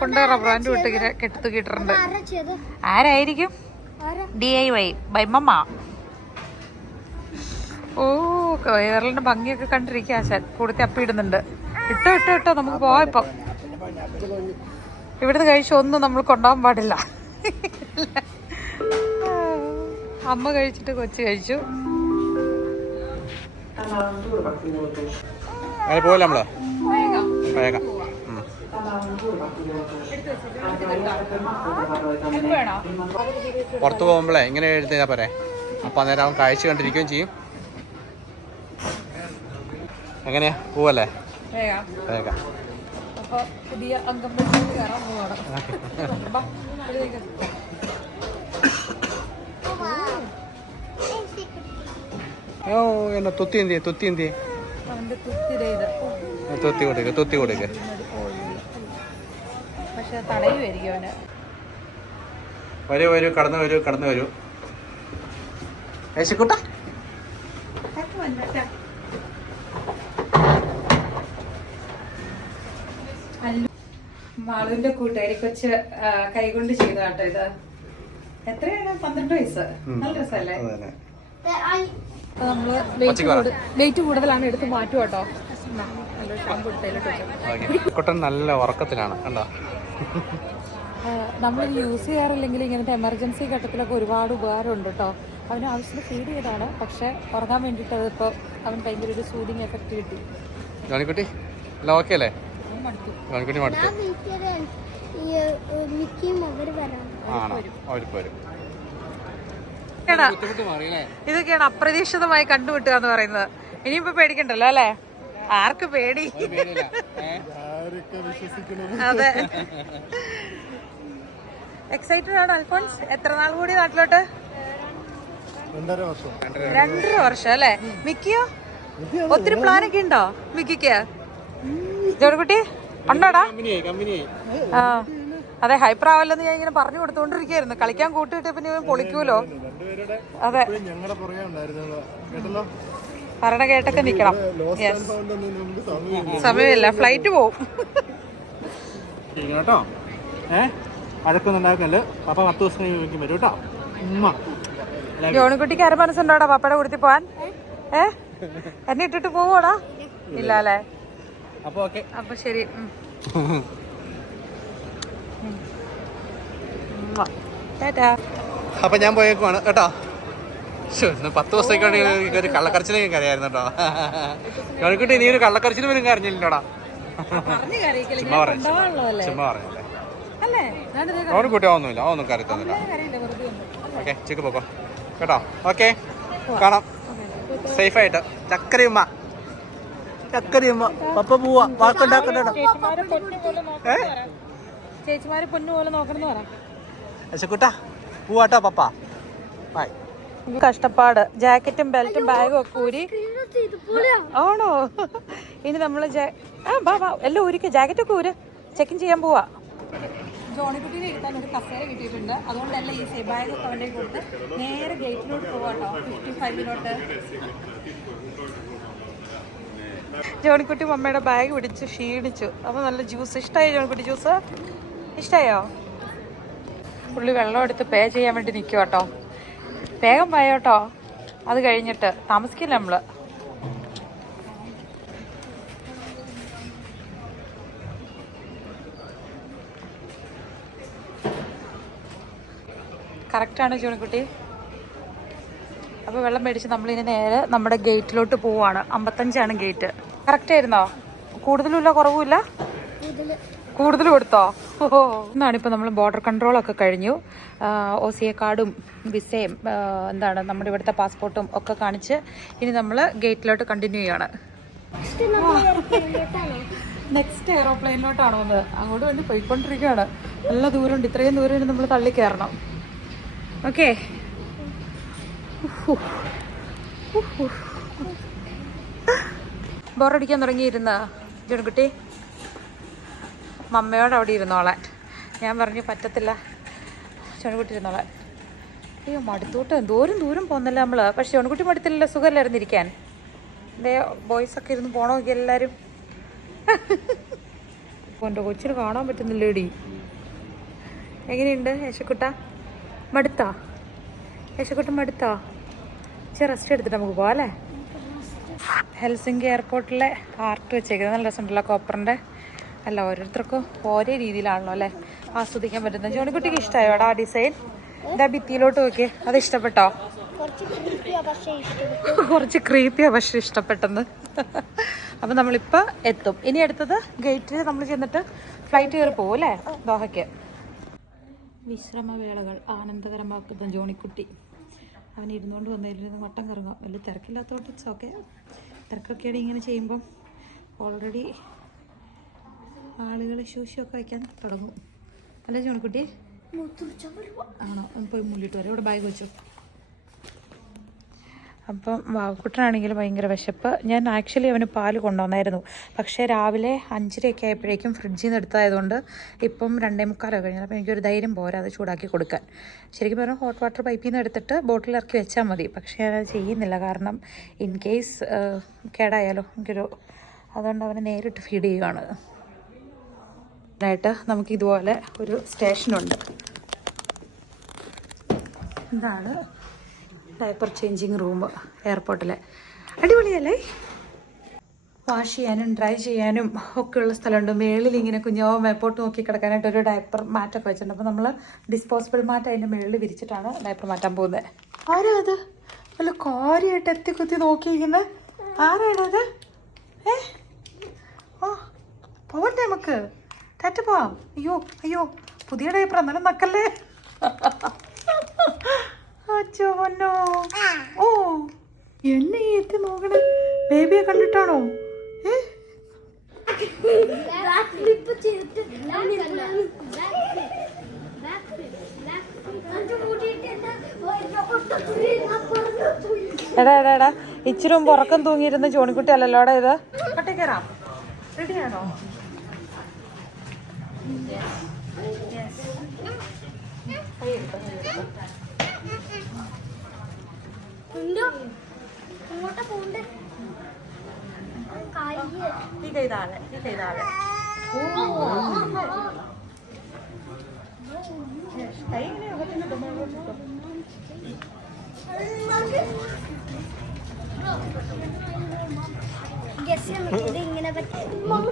കൊണ്ട് റബ്ബർ ബാൻഡ് വിട്ട് ഇങ്ങനെ കെട്ടിട്ടുണ്ട്. ആരായിരിക്കും? DIY ബൈ മമ്മ. ഓ കേരളിന്റെ ഭംഗിയൊക്കെ കണ്ടിരിക്കുക ആശാൻ. കൂടുതൽ അപ്പിടുന്നുണ്ട്. ഇട്ടോ നമുക്ക് പോവാം. ഇപ്പം ഇവിടുന്ന് കഴിച്ച ഒന്നും നമ്മൾ കൊണ്ടുപോകാൻ പാടില്ല. അമ്മ കഴിച്ചിട്ട് കൊച്ചു കഴിച്ചു. പോലെ നമ്മള് വേഗം പുറത്തു പോകുമ്പോഴേ ഇങ്ങനെ എഴുതിയാ പോരെ. അപ്പൊ അന്നേരം അവൻ കാഴ്ച കണ്ടിരിക്കുകയും ചെയ്യും. എങ്ങനെയാ പോവല്ലേ? വേഗം. പുതിയ അംഗം കയറാൻ പോവാണ്. ഓ എന്നാ തൊത്തി എന്തിയെ തൊത്തി കൊടുക്ക. പക്ഷെ തടയുമായിരിക്കും അവന്. വരൂ കടന്നു വരൂ. ഏശിക്കുട്ട മാളുവിന്റെ കൂട്ടുകാരി കൊച്ച് കൈകൊണ്ട് ചെയ്ത കേട്ടോ ഇത്. എത്രയാണ്? 12 വയസ്സ്. നല്ല രസമല്ലേ? നമ്മള് വെയിറ്റ് കൂടുതലാണ്, എടുത്ത് മാറ്റും കേട്ടോ. കുട്ടൻ നല്ല ഉറക്കത്തിലാണ് കണ്ടോ. നമ്മൾ യൂസ് ചെയ്യാറില്ലെങ്കിൽ ഇങ്ങനത്തെ എമർജൻസി ഘട്ടത്തിലൊക്കെ ഒരുപാട് ഉപകാരമുണ്ട് കേട്ടോ. അവന് ആവശ്യത്തിന് ഫീഡ് ചെയ്താണ്, പക്ഷെ ഉറങ്ങാൻ വേണ്ടിയിട്ട് അതിപ്പോൾ അവൻ ഭയങ്കര ഒരു സൂതിങ് എഫക്റ്റ് കിട്ടി. ജോണിക്കുട്ടി എല്ലാം ഓക്കെ അല്ലേ? ജോണിക്കുട്ടി മടുത്തു. ഇതൊക്കെയാണ് അപ്രതീക്ഷിതമായി കണ്ടുമുട്ടുക എന്ന് പറയുന്നത്. ഇനിയിപ്പോ പേടിക്കണ്ടല്ലോ അല്ലേ? ആർക്ക് പേടി? അതെ. എക്സൈറ്റഡ് ആണ് അൽഫോൺസ്. എത്ര നാൾ കൂടി നാട്ടിലോട്ട്? 2.5 വർഷം അല്ലേ? മിക്കിയോ? ഒത്തിരി പ്ലാനൊക്കെ ഉണ്ടോ മിക്കിക്ക്? ജോണിക്കുട്ടി ഉണ്ടോടാ? ആ അതെ, ഹൈപ്പർ ആവല്ലെന്ന് ഞാൻ ഇങ്ങനെ പറഞ്ഞു കൊടുത്തോണ്ടിരിക്കുകയായിരുന്നു. കളിക്കാൻ കൂട്ടിയിട്ട് പിന്നെ പൊളിക്കൂലോ. അതെ, പറഞ്ഞ കേട്ടൊക്കെ നിക്കണം. സമയമില്ല, ഫ്ലൈറ്റ് പോവും. കേട്ടോ അഴക്കൊന്നും ഉണ്ടാക്കല്. പപ്പ 10 ദിവസം വരും കേട്ടോ. ജോണിക്കുട്ടിക്ക് അര മനസ്സുണ്ടോടാ പപ്പയുടെ കൂടത്തി പോവാൻ? എന്നെ ഇട്ടിട്ട് പോവോടാ? ഇല്ല അല്ലേ? അപ്പൊ ശരി. അപ്പൊ ഞാൻ പോയേക്കുവാണ് കേട്ടോ. 10 ദിവസത്തേക്ക് ഒരു കള്ളക്കരച്ചിലേക്ക് കരയായിരുന്നു കേട്ടോ. ജോണിക്കുട്ടി നീ ഒരു കള്ളക്കരച്ചിൽ പോലും കരഞ്ഞില്ലോടാ. ചുമ്മാ പറഞ്ഞല്ലേ. ജോണിക്കുട്ടി ഒന്നുമില്ല, ഒന്നും കരത്തൊന്നുമില്ല. ഓക്കെ ചിക്ക് പോക്കോ കേട്ടോ. ഓക്കെ കാണാം സേഫായിട്ട്. ചക്കരയുമ്മ പപ്പ പോവാ. വാക്കുണ്ടാക്കണ്ടോ? ചേച്ചിമാര് പൊന്നു പോലെ നോക്കണം പറ. അശക്കുട്ടാ പോവാട്ടോ പപ്പ. ബൈ. കഷ്ടപ്പാട്. ജാക്കറ്റും ബെൽറ്റും ബാഗും ഒക്കെ ഊരി. ആണോ? ഇനി നമ്മള് എല്ലാം ഊരിക്ക്. ജാക്കറ്റൊക്കെ ഊര്. ചെക്കിൻ ചെയ്യാൻ പോവാ. ജോണിക്കുട്ടിനെ ഇരുത്താൻ ഒരു കസേര കിട്ടിയിട്ടുണ്ട്. അതുകൊണ്ടല്ല ഈ ബാഗൊക്കെ അവൻ്റെ കൊടുത്ത് നേരെ ഗേറ്റിലോട്ട് പോവാട്ടോ. 55-ലോട്ട്. ജോണിക്കുട്ടി മമ്മയുടെ ബാഗ് പിടിച്ച് ക്ഷീണിച്ചു. അപ്പോൾ നല്ല ജ്യൂസ്. ഇഷ്ടമായോ ജോണിക്കുട്ടി ജ്യൂസ്? ഇഷ്ടമായോ? പുള്ളി വെള്ളം എടുത്ത് പേ ചെയ്യാൻ വേണ്ടി നിൽക്കുക കേട്ടോ. വേഗം പോയോട്ടോ, അത് കഴിഞ്ഞിട്ട് താമസിക്കില്ല നമ്മള്. കറക്റ്റാണ് ജോണിക്കുട്ടി. അപ്പോൾ വെള്ളം മേടിച്ച് നമ്മളിനി നേരെ നമ്മുടെ ഗേറ്റിലോട്ട് പോവാണ്. 55 ഗേറ്റ്. കറക്റ്റ് ആയിരുന്നോ? കൂടുതലുമില്ല കുറവുമില്ല? കൂടുതൽ കൊടുത്തോ? ഓഹോ. എന്നാണ് ഇപ്പോൾ നമ്മൾ ബോർഡർ കൺട്രോളൊക്കെ കഴിഞ്ഞു. OCA കാർഡും വിസയും എന്താണ് നമ്മുടെ ഇവിടുത്തെ പാസ്പോർട്ടും ഒക്കെ കാണിച്ച് ഇനി നമ്മൾ ഗേറ്റിലോട്ട് കണ്ടിന്യൂ ചെയ്യാണ്. നെക്സ്റ്റ് എയറോപ്ലെയിനിലോട്ടാണോ അത്? അങ്ങോട്ട് വേണ്ടി പോയിക്കൊണ്ടിരിക്കുകയാണ്. നല്ല ദൂരമുണ്ട്. ഇത്രയും ദൂരം നമ്മൾ തള്ളി കയറണം. ഓക്കെ. ബോറടിക്കാൻ തുടങ്ങിയിരുന്ന ജോൺകുട്ടി മമ്മയോട് അവിടെ ഇരുന്നോളാൻ. ഞാൻ പറഞ്ഞു പറ്റത്തില്ല, ജോൺകുട്ടി ഇരുന്നോളാൻ. അയ്യോ മടുത്തോട്ട് ദൂരം പോകുന്നില്ല നമ്മൾ. പക്ഷെ ജോൺകുട്ടി മടുത്തില്ലല്ലോ, സുഖമല്ലായിരുന്നു ഇരിക്കാൻ. എൻ്റെ ബോയ്സൊക്കെ ഇരുന്ന് പോകണമെങ്കിൽ എല്ലാവരും. അപ്പോൾ എൻ്റെ കൊച്ചിന് കാണാൻ പറ്റുന്നില്ലേടി. എങ്ങനെയുണ്ട് യേശക്കുട്ട? മടുത്താ? യേശക്കുട്ട മടുത്താ? ഇച്ചിരി റെസ്റ്റ് എടുത്തിട്ട് നമുക്ക് പോകാം അല്ലേ? ഹെൽസിങ്കി എയർപോർട്ടിലെ ആർട്ട് വെച്ചേക്കുന്നത് നല്ല രസമുണ്ടല്ലോ, കോപ്പറിൻ്റെ. അല്ല, ഓരോരുത്തർക്കും ഓരോ രീതിയിലാണല്ലോ അല്ലേ ആസ്വദിക്കാൻ പറ്റുന്നത്. ജോണിക്കുട്ടിക്ക് ഇഷ്ടമായോടാ ആ ഡിസൈൻ? ഇതാ ഭിത്തിയിലോട്ട് നോക്കി, അത് ഇഷ്ടപ്പെട്ടോ? കുറച്ച് ക്രീപ്പിയാ പക്ഷെ ഇഷ്ടപ്പെട്ടെന്ന്. അപ്പം നമ്മളിപ്പോൾ എത്തും. ഇനി അടുത്തത് ഗേറ്റിൽ നമ്മൾ ചെന്നിട്ട് ഫ്ലൈറ്റ് കയറി പോകും അല്ലേ ദോഹയ്ക്ക്. വിശ്രമവേളകൾ ആനന്ദകരമാക്കുന്ന ജോണിക്കുട്ടി. അവൻ ഇരുന്നുകൊണ്ട് വന്നതിൽ വട്ടം കറങ്ങാം. വലിയ തിരക്കില്ലാത്തതുകൊണ്ട് ഇറ്റ്സ് ഓക്കെ. തിരക്കൊക്കെയാണ് ഇങ്ങനെ ചെയ്യുമ്പം ഓൾറെഡി ആളുകൾ ശൂശിയൊക്കെ വയ്ക്കാൻ തുടങ്ങും അല്ലേ ജോണിക്കുട്ടി? ആണോ? പോയി മുള്ളിട്ട് വരാം. ഇവിടെ ബാഗ് വെച്ചു. അപ്പം വാവക്കുട്ടനാണെങ്കിൽ ഭയങ്കര വിശപ്പ്. ഞാൻ ആക്ച്വലി അവന് പാല് കൊണ്ടുവന്നായിരുന്നു. പക്ഷേ രാവിലെ 5:30 ആയപ്പോഴേക്കും ഫ്രിഡ്ജിൽ നിന്ന് എടുത്തതായതുകൊണ്ട് ഇപ്പം 2:45 കഴിഞ്ഞത്. അപ്പോൾ എനിക്കൊരു ധൈര്യം പോരാ അത് ചൂടാക്കി കൊടുക്കാൻ. ശരിക്കും പറഞ്ഞാൽ ഹോട്ട് വാട്ടർ പൈപ്പിൽ നിന്ന് എടുത്തിട്ട് ബോട്ടിൽ ഇറക്കി വെച്ചാൽ മതി. പക്ഷേ ഞാനത് ചെയ്യുന്നില്ല, കാരണം ഇൻ കേസ് കേടായാലോ എനിക്കൊരു. അതുകൊണ്ട് അവനെ നേരിട്ട് ഫീഡ് ചെയ്യുകയാണ്. ായിട്ട് നമുക്ക് ഇതുപോലെ ഒരു സ്റ്റേഷനുണ്ട്. ഇതാണ് ഡയപ്പർ ചേഞ്ചിങ് റൂം എയർപോർട്ടിലെ. അടിപൊളിയല്ലേ? വാഷ് ചെയ്യാനും ഡ്രൈ ചെയ്യാനും ഒക്കെയുള്ള സ്ഥലമുണ്ട്. മേളിൽ ഇങ്ങനെ കുഞ്ഞാവോ മേപ്പോട്ട് നോക്കി കിടക്കാനായിട്ട് ഒരു ഡയപ്പർ മാറ്റൊക്കെ വെച്ചിട്ടുണ്ട്. അപ്പോൾ നമ്മൾ ഡിസ്പോസിബിൾ മാറ്റ് അതിൻ്റെ മേളിൽ വിരിച്ചിട്ടാണ് ഡയപ്പർ മാറ്റാൻ പോകുന്നത്. ആരാ അത്? വല്ല കാര്യമായിട്ട് എത്തിക്കുത്തി നോക്കിയിരിക്കുന്നത് ആരാണത്? പോവട്ടെ നമുക്ക്, ടാറ്റ പോവാം. അയ്യോ പുതിയ ഡയപ്പർ എന്നാലും നക്കല്ലേ. അച്ഛനോ, ഓ എന്നെ എത്തി നോക്കണേ. ബേബിയെ കണ്ടിട്ടാണോ? എടാ ഇച്ചിരി മുമ്പ് ഉറക്കം തൂങ്ങിയിരുന്ന ജോണിക്കുട്ടി അല്ലല്ലോടെ ഇത്. കട്ടി കയറാം. റെഡിയാണോ? ഈ കൈതാളെ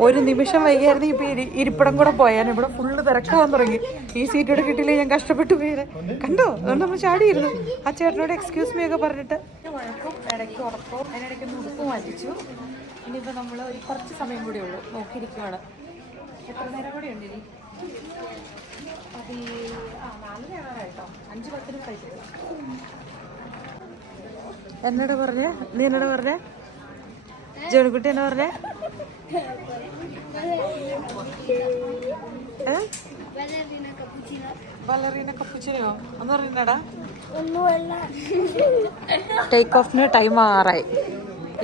ഒരു നിമിഷം വൈകിയായിരുന്നു ഇപ്പൊ ഇരിപ്പിടം കൂടെ പോയാൽ ഇവിടെ ഫുള്ള് തിരക്കാവാൻ തുടങ്ങി. ഈ സീറ്റോടെ കിട്ടിയില്ലേ ഞാൻ കഷ്ടപ്പെട്ടു പോയത്. കണ്ടോ? അതുകൊണ്ട് നമ്മൾ ചാടിയിരുന്നു. ആ ചേട്ടനോട് എക്സ്ക്യൂസ് മീ ഒക്കെ പറഞ്ഞിട്ട് വഴക്കും ഇടയ്ക്ക് ഉറക്കവും അതിനിടയ്ക്ക് ഉടുപ്പ് മാറ്റിച്ചു. ഇനിയിപ്പോൾ നമ്മൾ ഒരു കുറച്ച് സമയം കൂടെ ഉള്ളൂ, നോക്കിയിരിക്കുകയാണ്. എത്ര നേരം കൂടെ ഉണ്ട് ഇനി? 4:00 കേട്ടോ. 5:10 കഴിച്ചത്. എന്നോട് പറഞ്ഞേ? നീ എന്നോട് പറഞ്ഞേ? ജോണിക്കുട്ടി എന്നാ പറഞ്ഞേ? ബലറീന കപ്പുച്ചിനോ ഒന്ന് പറയുന്നടാ. Take ഓഫിന് time ആറായി.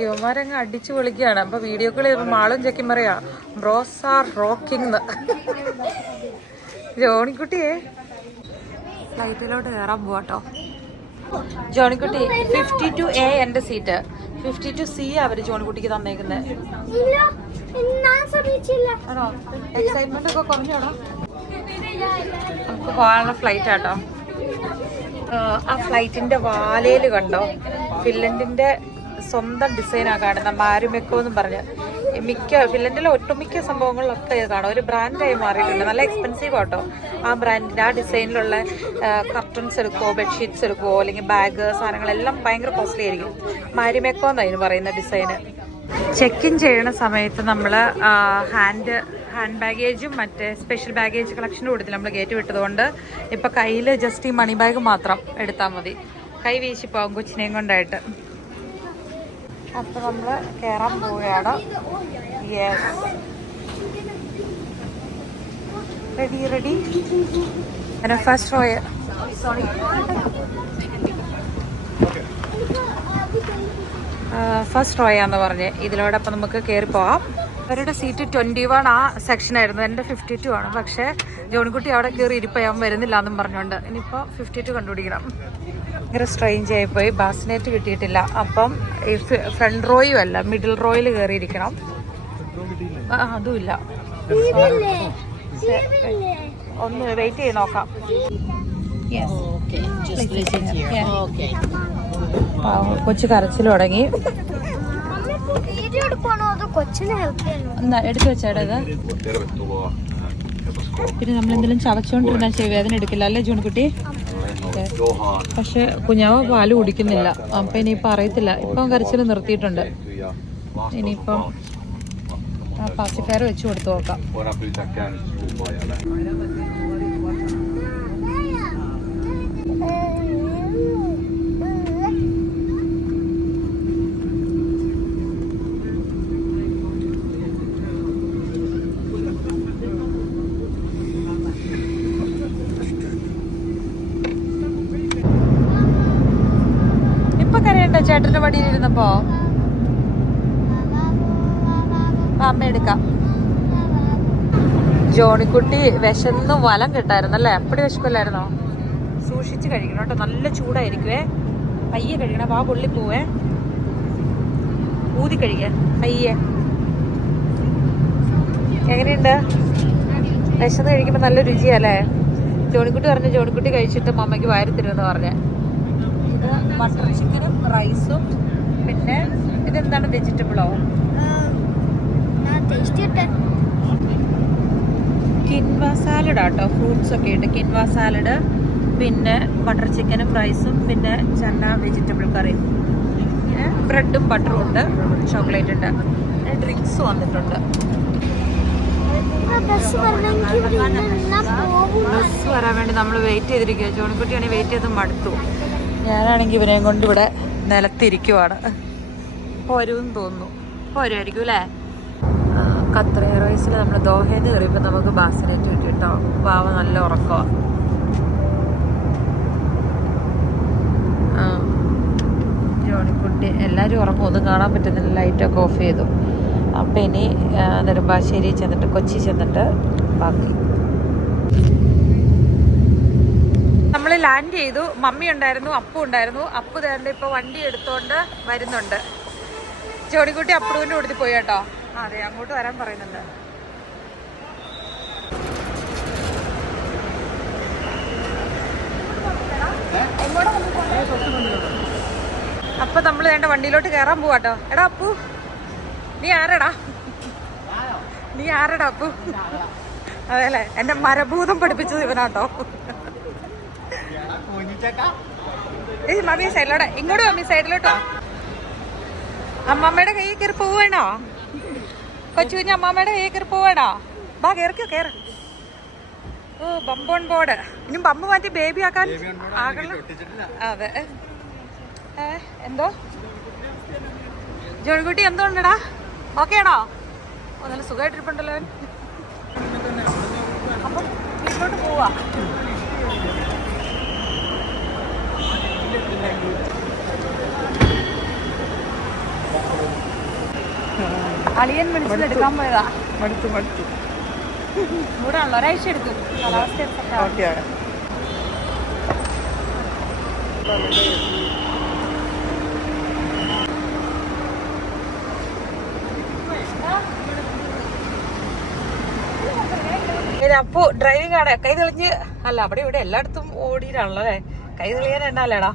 യുവമാരങ്ങ് അടിച്ചു പൊളിക്കുകയാണ്. അപ്പൊ വീഡിയോ കോൾ ചെയ്തപ്പോൾ മാളും ചെക്കും പറയാ ബ്രോസ് ആർ റോക്കിംഗ്. ജോണിക്കുട്ടിയെ ഫ്ലൈറ്റിലോട്ട് കയറാൻ പോവാട്ടോ. ജോണിക്കുട്ടി 52A എൻ്റെ സീറ്റ്, 52C അവര് ജോണിക്കുട്ടിക്ക് തന്നേക്കുന്നത്. ആണോ? എക്സൈറ്റ്മെന്റ് ഒക്കെ കുറഞ്ഞോടോ? നമുക്ക് പോകാനുള്ള ഫ്ലൈറ്റ് ആട്ടോ. ആ ഫ്ലൈറ്റിന്റെ വാലയില് കണ്ടോ ഫിൻലൻഡിന്റെ സ്വന്തം ഡിസൈനാ കാണുന്ന മാരുമെക്കോ എന്നും പറഞ്ഞ്. ഫിൻലൻഡിലെ ഒട്ടുമിക്ക സംഭവങ്ങളിലൊക്കെ ഇത് കാണാം. ഒരു ബ്രാൻഡായി മാറിയിട്ടുണ്ട്. നല്ല എക്സ്പെൻസീവ് ആട്ടോ ആ ബ്രാൻഡിൻ്റെ ആ ഡിസൈനിലുള്ള കർട്ടൻസ് എടുക്കുമോ, ബെഡ്ഷീറ്റ്സ് എടുക്കുമോ, അല്ലെങ്കിൽ ബാഗ് സാധനങ്ങളെല്ലാം ഭയങ്കര കോസ്റ്റ്ലി ആയിരിക്കും. മാരിമെക്കോ എന്നായിരുന്നു പറയുന്ന ഡിസൈന്. ചെക്ക് ഇൻ ചെയ്യുന്ന സമയത്ത് നമ്മൾ ഹാൻഡ് ബാഗേജും മറ്റേ സ്പെഷ്യൽ ബാഗേജ് കളക്ഷൻ്റെ കൂട്ടത്തിൽ നമ്മൾ കയറ്റി വിട്ടതുകൊണ്ട് ഇപ്പം കയ്യിൽ ജസ്റ്റ് ഈ മണി ബാഗ് മാത്രം എടുത്താൽ മതി. കൈ വീശിപ്പോകും കൊച്ചിനെയും കൊണ്ടായിട്ട്. അപ്പം നമ്മൾ കയറാൻ പോവുകയാണ്. യെസ്, റെഡി അങ്ങനെ ഫസ്റ്റ് റോയ് ഫസ്റ്റ് റോയാന്ന് പറഞ്ഞ് ഇതിലൂടെ അപ്പം നമുക്ക് കയറി പോവാം. അവരുടെ സീറ്റ് 21 ആ സെക്ഷനായിരുന്നു. എൻ്റെ 52 ആണ്. പക്ഷേ ജോണിക്കുട്ടി അവിടെ കയറി ഇരിപ്പം വരുന്നില്ല എന്നും പറഞ്ഞുകൊണ്ട് ഇനിയിപ്പോൾ 52 കണ്ടുപിടിക്കണം. ഭയങ്കര സ്ട്രെയിഞ്ച് ആയിപ്പോയി. ബാസിനേറ്റ് കിട്ടിയിട്ടില്ല. അപ്പം ഈ ഫ്രണ്ട് റോയും അല്ല, മിഡിൽ റോയിൽ കയറിയിരിക്കണം. അതുമില്ല. ഒന്ന് വെയിറ്റ് ചെയ്ത് നോക്കാം. കൊച്ചു കരച്ചിൽ തുടങ്ങി. എടുത്തു വെച്ചേടാ ഇത്. പിന്നെ നമ്മളെന്തെങ്കിലും ചവച്ചോണ്ടിരുന്നാൽ ചെവിവേദന എടുക്കില്ല അല്ലേ ജോൺകുട്ടി? പക്ഷെ കുഞ്ഞാവ് പാല് കുടിക്കുന്നില്ല. അപ്പം ഇനിയിപ്പോൾ അറിയത്തില്ല. ഇപ്പം കരച്ചിൽ നിർത്തിയിട്ടുണ്ട്. ഇനിയിപ്പം പാസിഫയർ വെച്ച് കൊടുത്തു നോക്കാം. ചേട്ടന്റെ വടിയിലിരുന്നപ്പോ അമ്മ എടുക്കാം. ജോണിക്കുട്ടി വിശന്ന് വലം കിട്ടായിരുന്നല്ലേ? അപ്പടി വിശക്കല്ലായിരുന്നോ? സൂക്ഷിച്ച് കഴിക്കണം കേട്ടോ, നല്ല ചൂടായിരിക്കുവേ. പയ്യെ കഴിക്കണം, ആ പൊള്ളി പോവേ. ഊതി കഴിക്കാൻ പയ്യെ. എങ്ങനെയുണ്ട്? വിശന്ന് കഴിക്കുമ്പോൾ നല്ല രുചിയല്ലേ? ജോണിക്കുട്ടി പറഞ്ഞു ജോണിക്കുട്ടി കഴിച്ചിട്ട് അമ്മയ്ക്ക് വാരിത്തരുമെന്ന് പറഞ്ഞേ. ഇത് ബട്ടർ ചിക്കനും റൈസും പിന്നെ ഇതെന്താണ് വെജിറ്റബിളോ? കിൻവ സാലഡ് ആട്ടോ, ഫ്രൂട്ട്സ് ഒക്കെ ഉണ്ട്. കിൻവ സാലഡ്, പിന്നെ ബട്ടർ ചിക്കനും റൈസും, പിന്നെ ചന്ന വെജിറ്റബിൾ കറിയും, പിന്നെ ബ്രെഡും ബട്ടറും ഉണ്ട്, ചോക്ലേറ്റ് ഉണ്ട്, ഡ്രിങ്ക്സ് വന്നിട്ടുണ്ട്. ബസ് വരാൻ വേണ്ടി നമ്മൾ വെയിറ്റ് ചെയ്തിരിക്കുക. ജോണിക്കുട്ടിയാണെങ്കിൽ വെയിറ്റ് ചെയ്ത് മടുത്തു. ഞാനാണെങ്കിൽ ഇവനെയും കൊണ്ട് ഇവിടെ നിലത്തിരിക്കുവാണ്. പോരുമെന്ന് തോന്നുന്നു. പോരുമായിരിക്കും അല്ലേ? ഖത്തർ എയർവേസിൽ നമ്മൾ ദോഹേന്ന് കയറിയപ്പോൾ നമുക്ക് ബാസിനേറ്റ് കിട്ടിട്ടോ. പാവ നല്ല ഉറക്കമാണ്. ജോണിക്കുട്ടി എല്ലാവരും ഉറങ്ങും, ഒന്നും കാണാൻ പറ്റുന്നില്ല. ലൈറ്റൊക്കെ ഓഫ് ചെയ്തു. അപ്പം ഇനി നെടുമ്പാശ്ശേരി ചെന്നിട്ട് കൊച്ചി ചെന്നിട്ട് ബാക്കി. നമ്മൾ ലാൻഡ് ചെയ്തു. മമ്മി ഉണ്ടായിരുന്നു, അപ്പു ഉണ്ടായിരുന്നു. അപ്പു തേണ്ട ഇപ്പോൾ വണ്ടി എടുത്തുകൊണ്ട് വരുന്നുണ്ട്. ജോണിക്കുട്ടി അപ്പുവിൻ്റെ കൂട്ടത്തിൽ പോയി കേട്ടോ. അതെ, അങ്ങോട്ട് വരാൻ പറയുന്നുണ്ട്. അപ്പൊ നമ്മൾ വേണ്ട വണ്ടിയിലോട്ട് കയറാൻ പോവാട്ടോ. എടാ അപ്പു, നീ ആരടാ അപ്പു? അതെല്ലേ, എന്നെ മരഭൂതം പഠിപ്പിച്ചത് ഇവനാട്ടോ. മമ്മി സൈഡിലോട്ടെ, ഇങ്ങോട്ട് മമ്മി സൈഡിലോട്ടോ. അമ്മമ്മയുടെ കൈ കയറി പോവാണോ? കൊച്ചു കുഞ്ഞ് അമ്മമ്മയുടെ കൈ കയറി പോവാണോ? ബാ കയറിക്കോ, കയറി. ഓ, ബമ്പ് ഓൺ ബോർഡ്. ഇനി ബമ്പ് മാറ്റി ബേബി ആക്കാൻ ആകണം. അതെ. എന്തോ ജോണിക്കുട്ടി എന്തോ ഉണ്ടടാ? ഓക്കെ ആണോ? ഓ, നല്ല സുഖമായിട്ടിരിപ്പുണ്ടല്ലോ. അപ്പം വീട്ടിലോട്ട് പോവാ. അളിയൻ വിളിച്ചത് എടുക്കാൻ പോയതാ. മടുത്തു ഇവിടെ ആണല്ലോ, ഒരാഴ്ച എടുക്കും കാലാവസ്ഥ. അപ്പോ ഡ്രൈവിംഗ് ആണ്. കൈ തെളിഞ്ഞ് അല്ല, അവിടെ ഇവിടെ എല്ലായിടത്തും ഓടിയിട്ടാണല്ലോ അല്ലേ? കൈ തെളിയാൻ എന്നാല്ലേടാ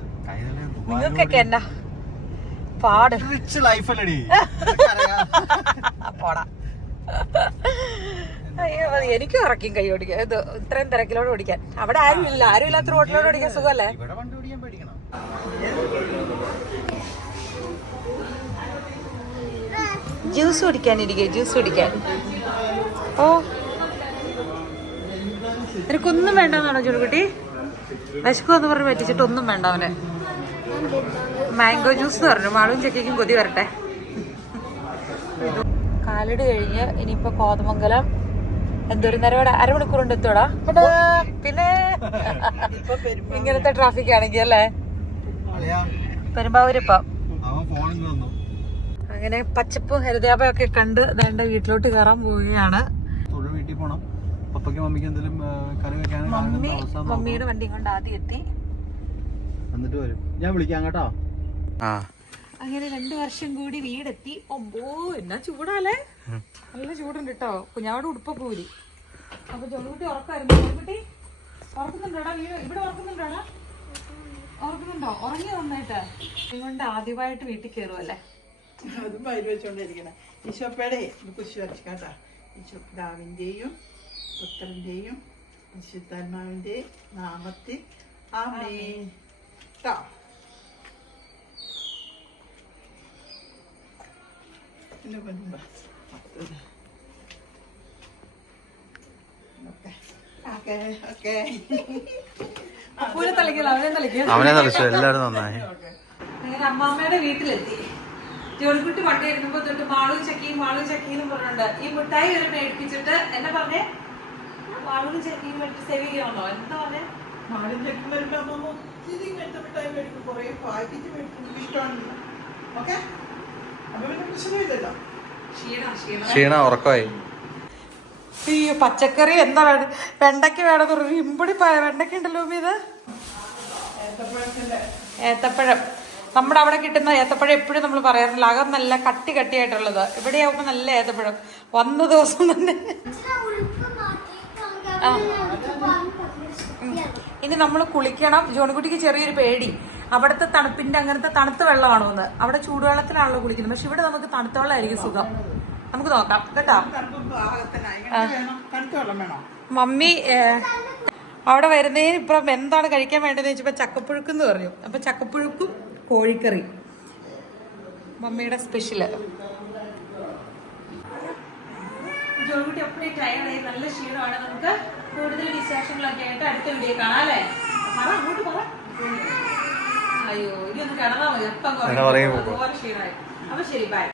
നിങ്ങൾക്കൊക്കെ എന്നാ പാട്. പോടാ. അയ്യോ മതി, എനിക്കും ഇറക്കും കൈ ഓടിക്കാൻ. ഇത് ഇത്രയും തിരക്കിലോട് ഓടിക്കാൻ. അവിടെ ആരും ഇല്ല, ആരും ഇല്ലാത്ത റോഡിലോട് ഓടിക്കാൻ സുഖമല്ലേ? ജ്യൂസ് കുടിക്കാനിരിക്കെ, ജ്യൂസ് കുടിക്കാൻ. ഓ എനിക്കൊന്നും വേണ്ടെന്നാണോ ചുടുകുട്ടി? വിശക്കുമെന്ന് പറഞ്ഞ് പറ്റിച്ചിട്ട് ഒന്നും വേണ്ട അവന്. മാംഗോ ജ്യൂസ് എന്ന് പറഞ്ഞു. മാളും ചെക്കും കൊതി വരട്ടെ. കാലടി കഴിഞ്ഞ് ഇനിയിപ്പോ കോതമംഗലം എന്തൊരു നേരം ഇവിടെ അരമണിക്കൂർ കൊണ്ട് എത്തോടാ. പിന്നെ ഇങ്ങനത്തെ ട്രാഫിക് ആണെങ്കിൽ അല്ലേ പെരുമ്പാവൂരിപ്പം. അങ്ങനെ പച്ചപ്പും ഹരിതാപയും ഒക്കെ കണ്ട് വേണ്ട വീട്ടിലോട്ട് കയറാൻ പോവുകയാണ്. മമ്മിയുടെ വണ്ടി കൊണ്ട് ആദ്യം എത്തി. ഞാൻ വിളിക്കാം കേട്ടോ. അങ്ങനെ 2 വർഷം കൂടി വീടെത്തി. ഒമ്പോ എന്നാ ചൂടാലേ, നല്ല ചൂടുണ്ട് കേട്ടോ. കുഞ്ഞാവിടെ ഉടുപ്പൊക്കെ ഊരി. അപ്പൊ ജോലിക്കുട്ടി ഉറക്കായിരുന്നു. ജോലിക്കുട്ടി ഉറക്കുന്നുണ്ടോടാ? ഇവിടെ ഉറക്കുന്നുണ്ടോടാ? ഉറക്കുന്നുണ്ടോ? ഉറങ്ങി നന്നായിട്ട്. അതുകൊണ്ട് ആദ്യമായിട്ട് വീട്ടിൽ കയറുമല്ലേ? അതും വയറ് വെച്ചോണ്ടിരിക്കണേ. ഈശോപ്പേടെ കുരിശ് വരച്ചിട്ടാ. ഈശോ പിതാവിന്റെയും പുത്രന്റെയും പരിശുദ്ധാത്മാവിന്റെയും നാമത്തിൽ ആമേൻ. ട്ടോ. പിന്നെ കൊണ്ടുവാ. അവനെ തളിച്ചു. എല്ലാവരും നന്നായി. അങ്ങനെ അമ്മാമ്മയുടെ വീട്ടിലെത്തി. ജോലിക്കുട്ടി വണ്ടി എടുക്കുമ്പോ തൊട്ട് മാളും ചക്കിയും പറഞ്ഞുണ്ട്. ഈ മിഠായി വരെ മേടിപ്പിച്ചിട്ട് എന്നെ പറഞ്ഞേ, മാളും ചക്കിയും മേടിച്ച് സേവ് ചെയ്യാണോ? എന്താ പറഞ്ഞേ? മാളും ചക്കി വരുമ്പോ അമ്മ ഒത്തിരി ഇങ്ങനത്തെ മിഠായി മേടിക്കും. കുറെ പാക്കറ്റ് മേടിക്കും. എനിക്കിഷ്ടമാണല്ലോ. ഓക്കെ, അപ്പൊ പിന്നെ പ്രശ്നമില്ലല്ലോ. ക്ഷീണ ഉറക്കമായി. അയ്യോ പച്ചക്കറി എന്താ വേണ്ട, വെണ്ടയ്ക്ക് വേണമെന്ന് പറഞ്ഞു. ഇമ്പടി വെണ്ടയ്ക്ക ഉണ്ടല്ലോ ഇത് ഏത്തപ്പഴം. നമ്മുടെ അവിടെ കിട്ടുന്ന ഏത്തപ്പഴം എപ്പോഴും നമ്മൾ പറയാറില്ല, അകം നല്ല കട്ടിയായിട്ടുള്ളത്. ഇവിടെ ആവുമ്പോ നല്ല ഏത്തപ്പഴം. വന്ന ദിവസം തന്നെ. ഇനി നമ്മൾ കുളിക്കണം. ജോണിക്കുട്ടിക്ക് ചെറിയൊരു പേടി, അവിടുത്തെ തണുപ്പിന്റെ അങ്ങനത്തെ തണുത്ത വെള്ളമാണോ എന്ന്. അവിടെ ചൂടുവെള്ളത്തിലാണല്ലോ കുളിക്കുന്നത്, പക്ഷെ ഇവിടെ നമുക്ക് തണുത്ത വെള്ളമായിരിക്കും സുഖം. നമുക്ക് നോക്കാം കേട്ടോ. മമ്മി അവിടെ വരുന്നതിന് ഇപ്പം എന്താണ് കഴിക്കാൻ വേണ്ടതെന്ന് വെച്ചപ്പോ ചക്കപ്പുഴുക്കെന്ന് പറഞ്ഞു. അപ്പൊ ചക്കപ്പുഴുക്കും കോഴിക്കറി മമ്മിയുടെ സ്പെഷ്യല്. ജോലിക്കുട്ടി എപ്പോഴും ടയർഡായി, നല്ല ക്ഷീണമാണ്. നമുക്ക് കൂടുതൽ വിശേഷങ്ങളൊക്കെ ആയിട്ട് അടുത്ത വീഡിയോ കാണാം അല്ലേ? അങ്ങോട്ട് പറ. അയ്യോ ഇനി ഒന്ന് കിടന്നാ മതി, എപ്പം കുറയും. അതുപോലെ ക്ഷീണമായി. അപ്പൊ ശരി, ബൈ.